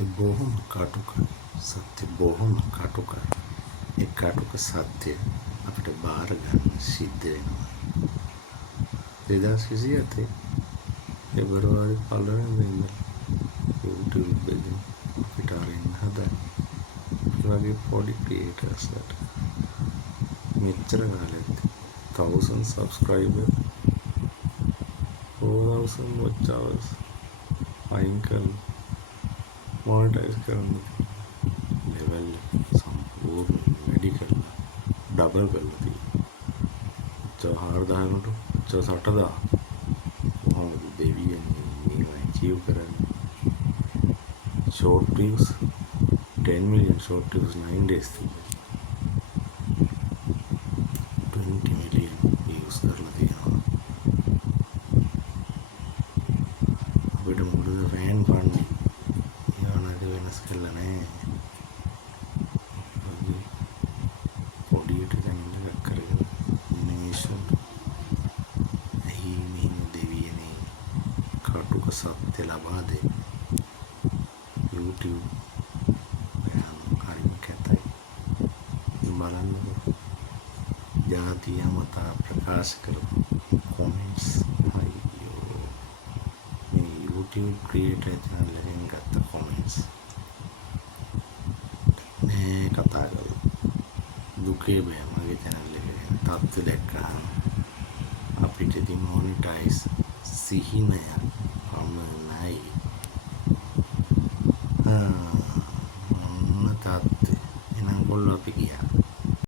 සත්‍ය බොහොම කටුකයි. සත්‍ය බොහොම කටුකයි. ඒ කටුක සත්‍ය අපිට බාර ගන්න සිද්ධ වෙනවා. 2027 පෙබරවාරි 15 වෙනිදා YouTube එකෙන් අපිට අරින්න හදන වගේ පොඩි ක්‍රියේටර්ස්ලාට මෙච්චර කාලෙත් 1000 subscriber 4000 watch hours අයින් කරලා මොනටයිස් කරන්න ලෙවල් සම්පූර්ණ වැඩි කරලා ඩබල් කරලා තියෙනවා. 4000කට 60,000 මොහොත දෙවියන් මේවා අචීව් කරන්නේ. short views 10 million short views 9 days 20 million views කරලා තියෙනවා. අපිට මොකද ෆෑන් ෆන්ඩින් ඒවනක වෙනස් කරලා නැහැ. පොඩියට channel එකක් කරගෙන animation එහි මෙහිම දෙවියනේ කටුක සත්‍ය ලබා දෙන්න YouTube හරිම කැතයි. බලන්නකො ජාතිය මතා ප්‍රකාශ කරපු කොමෙන්ට්ස් අයියෝ මේ YouTube ක්‍රියේටර් channel එකෙන් ගත්ත කොමෙන්ට්ස් මේ කතා කරලා දුකේ බෑ මගේ channel එකේ තත්ත්ව දැක්කහම අපිට ඉතින් මොනිටයිස් සිහිනය අමනයි ඔන්න තත්ත්වය එනම් කොල්ලෝ අපි ගියා